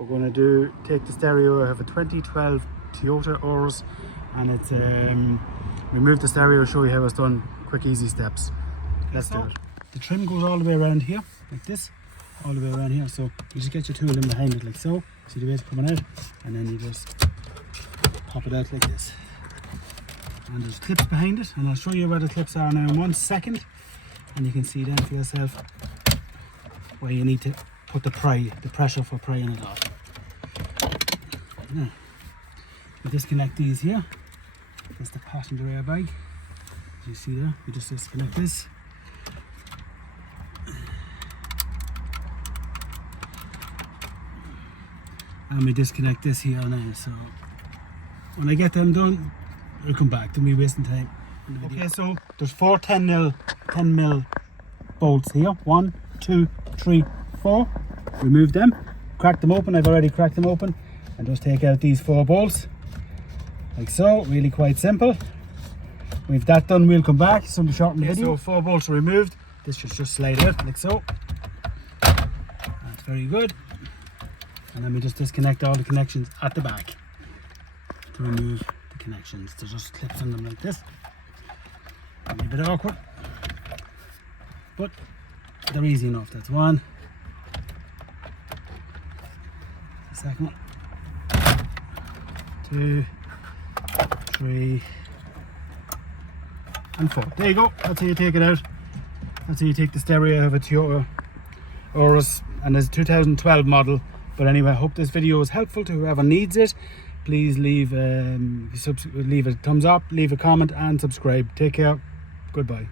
We're going to take the stereo. I have a 2012 Toyota Auris, and it's remove the stereo, show you how it's done. Quick, easy steps. Let's do it. The trim goes all the way around here, like this, all the way around here. So you just get your tool in behind it, like so. See the way it's coming out, and then you just pop it out like this. And there's clips behind it, and I'll show you where the clips are now in 1 second, and you can see then for yourself where you need to put the pressure for prying it off. Now, we disconnect these here. That's the passenger airbag. As you see there, we just disconnect this. And we disconnect this here now. So when I get them done, we'll come back. Don't be wasting time. Okay, so there's 4 10 mil bolts here. 1, 2, 3, 4. Remove them, crack them open. I've already cracked them open, and just take out these 4 bolts like so. Really quite simple. With that done, we'll come back. Some short in the video. So 4 bolts are removed. This should just slide out like so. That's very good. And then we just disconnect all the connections at the back to remove the connections. There's just clips on them like this. A bit awkward, but they're easy enough. That's 1. The second one. 2, 3, and 4. There you go. That's how you take it out. That's how you take the stereo out of a Toyota Auris, and it's a 2012 model. But anyway, I hope this video is helpful to whoever needs it. Please leave a thumbs up, leave a comment, and subscribe. Take care. Goodbye.